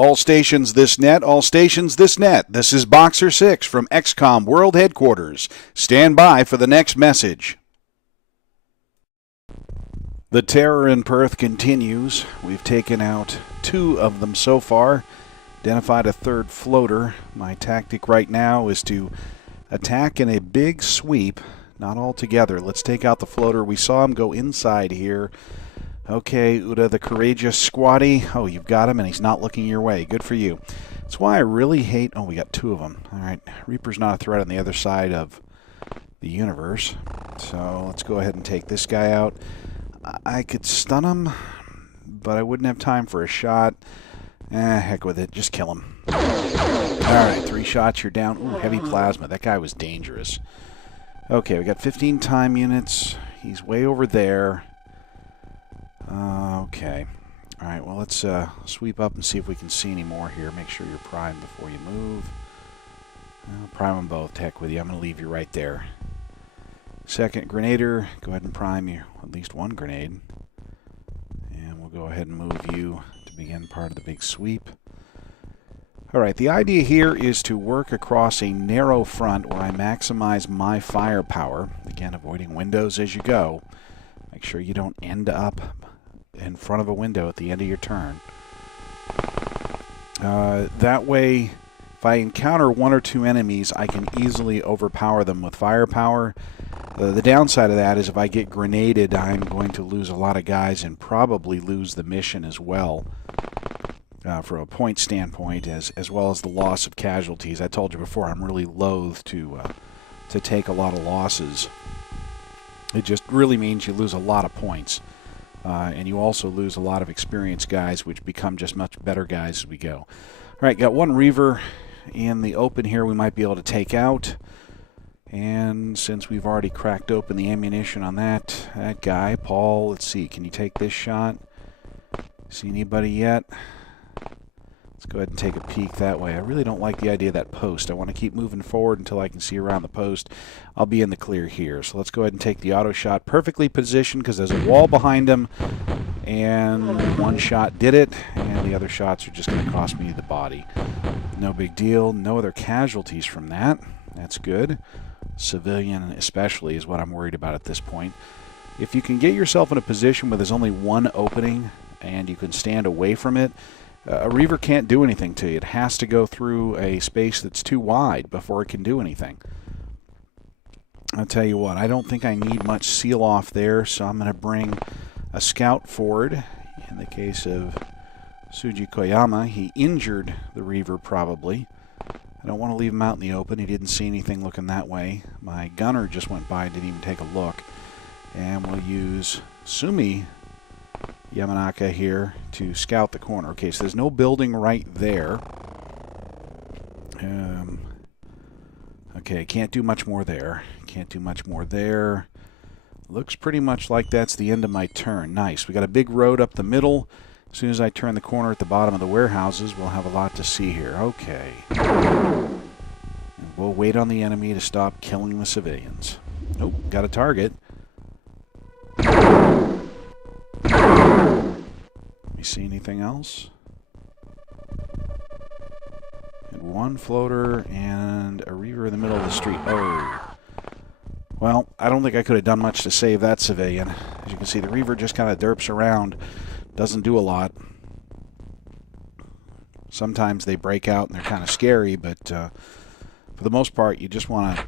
All stations this net, all stations this net. This is Boxer 6 from XCOM World Headquarters. Stand by for the next message. The terror in Perth continues. We've taken out 2 of them so far. Identified a 3rd floater. My tactic right now is to attack in a big sweep. Not all together. Let's take out the floater. We saw him go inside here. Okay, Uda, the courageous squatty. Oh, you've got him, and he's not looking your way. Good for you. That's why I really hate... Oh, we got 2 of them. All right, Reaper's not a threat on the other side of the universe. So let's go ahead and take this guy out. I could stun him, but I wouldn't have time for a shot. Heck with it. Just kill him. All right, 3 shots, you're down. Ooh, heavy plasma. That guy was dangerous. Okay, we got 15 time units. He's way over there. Okay. All right, well, let's sweep up and see if we can see any more here. Make sure you're primed before you move. Prime them both. Heck with you. I'm going to leave you right there. Second grenader, go ahead and prime you at least 1 grenade. And we'll go ahead and move you to begin part of the big sweep. All right, the idea here is to work across a narrow front where I maximize my firepower. Again, avoiding windows as you go. Make sure you don't end up in front of a window at the end of your turn. That way, if I encounter 1 or 2 enemies, I can easily overpower them with firepower. The downside of that is if I get grenaded, I'm going to lose a lot of guys and probably lose the mission as well. From a point standpoint, as well as the loss of casualties. I told you before, I'm really loath to take a lot of losses. It just really means you lose a lot of points. And you also lose a lot of experienced guys, which become just much better guys as we go. All right, got 1 Reaver in the open here we might be able to take out. And since we've already cracked open the ammunition on that guy, Paul, let's see, can you take this shot? See anybody yet? Let's go ahead and take a peek that way. I really don't like the idea of that post. I want to keep moving forward until I can see around the post. I'll be in the clear here. So let's go ahead and take the auto shot. Perfectly positioned because there's a wall behind him. And 1 shot did it. And the other shots are just going to cost me the body. No big deal. No other casualties from that. That's good. Civilian especially is what I'm worried about at this point. If you can get yourself in a position where there's only 1 opening and you can stand away from it, a Reaver can't do anything to you. It has to go through a space that's too wide before it can do anything. I'll tell you what, I don't think I need much seal off there, so I'm going to bring a scout forward. In the case of Suji Koyama, he injured the Reaver probably. I don't want to leave him out in the open. He didn't see anything looking that way. My gunner just went by and didn't even take a look. And we'll use Sumi Yamanaka here to scout the corner. Okay, so there's no building right there. Okay, can't do much more there. Can't do much more there. Looks pretty much like that's the end of my turn. Nice. We got a big road up the middle. As soon as I turn the corner at the bottom of the warehouses, we'll have a lot to see here. Okay. And we'll wait on the enemy to stop killing the civilians. Nope, got a target. You see anything else? And 1 floater and a Reaver in the middle of the street. Oh. Well, I don't think I could have done much to save that civilian. As you can see, the Reaver just kind of derps around. Doesn't do a lot. Sometimes they break out and they're kind of scary, but for the most part, you just want to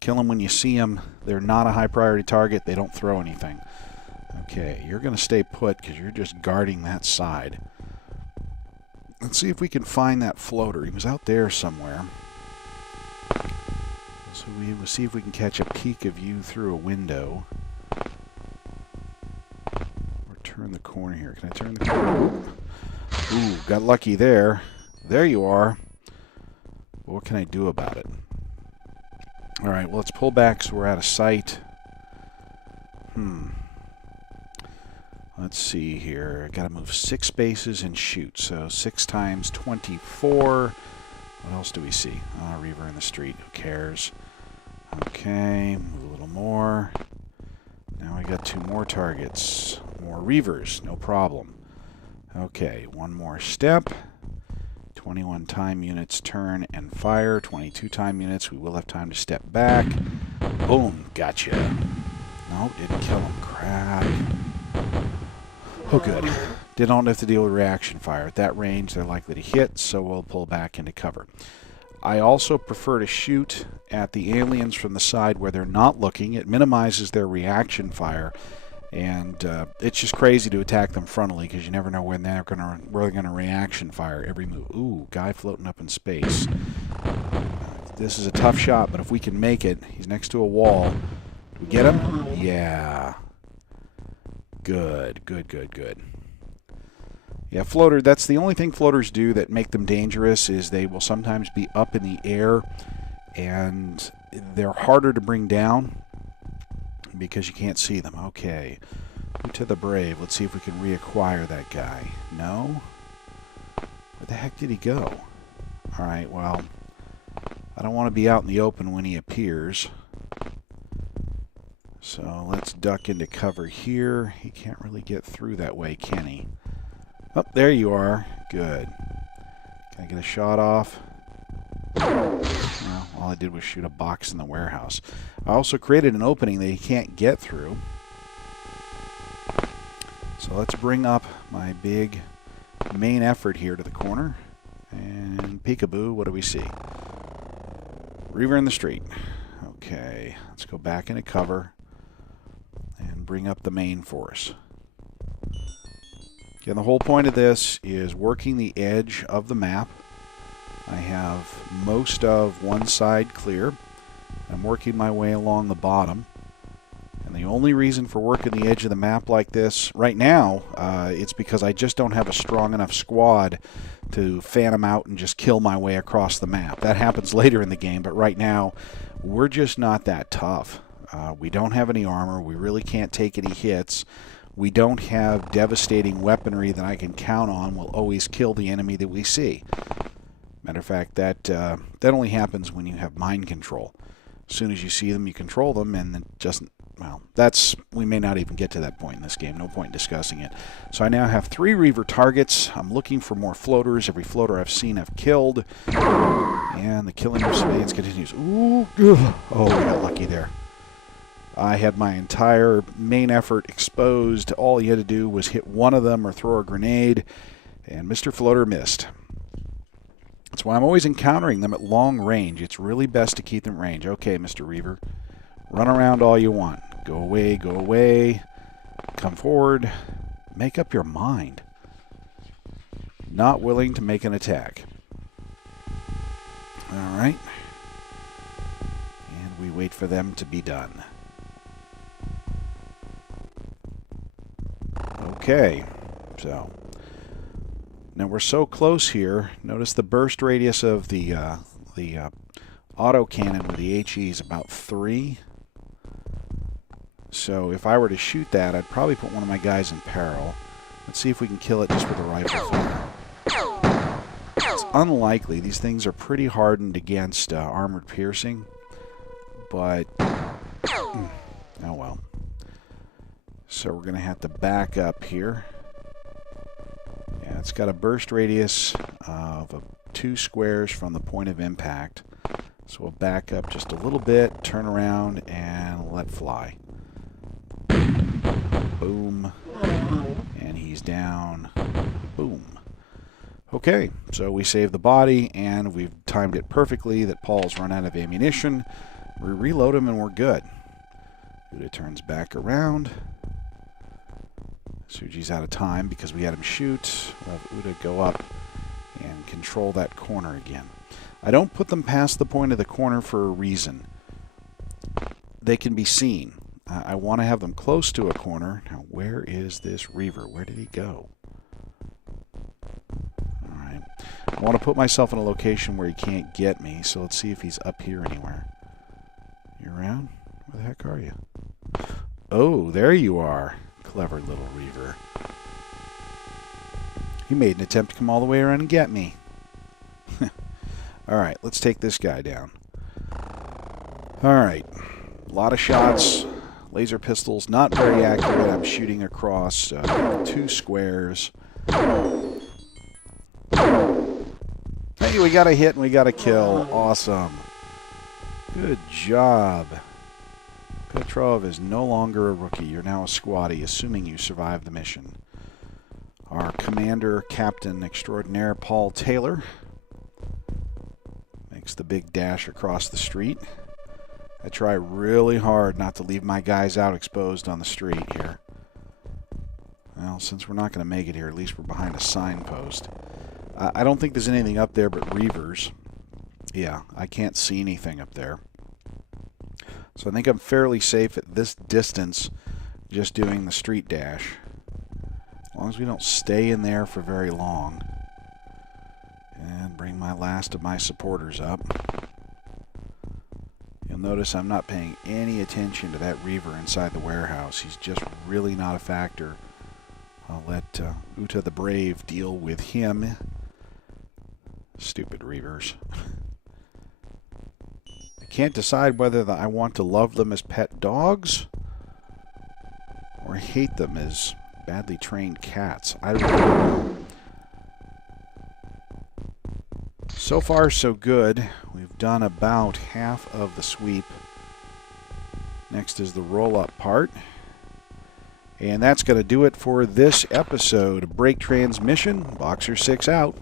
kill them when you see them. They're not a high priority target. They don't throw anything. Okay, you're going to stay put because you're just guarding that side. Let's see if we can find that floater. He was out there somewhere. So we will see if we can catch a peek of you through a window. Or turn the corner here. Can I turn the corner? Ooh, got lucky there. There you are. What can I do about it? All right, well, let's pull back so we're out of sight. Let's see here. I got to move 6 spaces and shoot. So 6 times 24. What else do we see? Reaver in the street. Who cares? Okay, move a little more. Now I got 2 more targets. More Reavers. No problem. Okay, 1 more step. 21 time units turn and fire. 22 time units. We will have time to step back. Boom. Gotcha. Nope, didn't kill him. Crap. Oh, good. Didn't have to deal with reaction fire. At that range, they're likely to hit, so we'll pull back into cover. I also prefer to shoot at the aliens from the side where they're not looking. It minimizes their reaction fire, and it's just crazy to attack them frontally because you never know when they're gonna reaction fire every move. Ooh, guy floating up in space. This is a tough shot, but if we can make it, he's next to a wall. Do we get him? Yeah. Good, good, good, good. Yeah, floater, that's the only thing floaters do that make them dangerous is they will sometimes be up in the air and they're harder to bring down because you can't see them. Okay. To the brave. Let's see if we can reacquire that guy. No? Where the heck did he go? Alright, well, I don't want to be out in the open when he appears. So let's duck into cover here. He can't really get through that way, can he? Oh, there you are. Good. Can I get a shot off? No, all I did was shoot a box in the warehouse. I also created an opening that he can't get through. So let's bring up my big main effort here to the corner. And peekaboo, what do we see? Reaver in the street. Okay, let's go back into cover and bring up the main force. Again, the whole point of this is working the edge of the map. I have most of one side clear. I'm working my way along the bottom. And the only reason for working the edge of the map like this right now, it's because I just don't have a strong enough squad to fan them out and just kill my way across the map. That happens later in the game, but right now, we're just not that tough. We don't have any armor. We really can't take any hits. We don't have devastating weaponry that I can count on will always kill the enemy that we see. Matter of fact, that only happens when you have mind control. As soon as you see them, you control them, and then just, well, we may not even get to that point in this game. No point in discussing it. So I now have 3 Reaver targets. I'm looking for more floaters. Every floater I've seen I've killed. And the killing of civilians continues. Ooh, ugh. Oh, we got lucky there. I had my entire main effort exposed. All you had to do was hit one of them or throw a grenade, and Mr. Floater missed. That's why I'm always encountering them at long range. It's really best to keep them at range. Okay, Mr. Reaver, run around all you want. Go away, come forward. Make up your mind. Not willing to make an attack. All right. And we wait for them to be done. Okay, so now we're so close here. Notice the burst radius of the auto cannon with the HE is about 3. So if I were to shoot that, I'd probably put one of my guys in peril. Let's see if we can kill it just with a rifle fire. It's unlikely. These things are pretty hardened against armored piercing, but oh well. So we're going to have to back up here. Yeah, it's got a burst radius of 2 squares from the point of impact. So we'll back up just a little bit, turn around, and let fly. Boom. And he's down. Boom. Okay, so we saved the body, and we've timed it perfectly that Paul's run out of ammunition. We reload him, and we're good. Uda turns back around. Suji's out of time because we had him shoot. We'll have Uda go up and control that corner again. I don't put them past the point of the corner for a reason. They can be seen. I want to have them close to a corner. Now, where is this Reaver? Where did he go? Alright. I want to put myself in a location where he can't get me, so let's see if he's up here anywhere. You around? Where the heck are you? Oh, there you are. Clever little Reaver. He made an attempt to come all the way around and get me. Alright, let's take this guy down. Alright. A lot of shots. Laser pistols, not very accurate. I'm shooting across 2 squares. Hey, we got a hit and we got a kill. Awesome. Good job. Petrov is no longer a rookie. You're now a squatty, assuming you survive the mission. Our commander, captain extraordinaire, Paul Taylor, makes the big dash across the street. I try really hard not to leave my guys out exposed on the street here. Well, since we're not going to make it here, at least we're behind a signpost. I don't think there's anything up there but reavers. Yeah, I can't see anything up there. So I think I'm fairly safe at this distance just doing the street dash. As long as we don't stay in there for very long. And bring my last of my supporters up. You'll notice I'm not paying any attention to that reaver inside the warehouse. He's just really not a factor. I'll let Uta the Brave deal with him. Stupid reavers. I can't decide whether I want to love them as pet dogs or hate them as badly trained cats. I really don't know. So far, so good. We've done about half of the sweep. Next is the roll-up part. And that's going to do it for this episode. Break transmission. Boxer 6 out.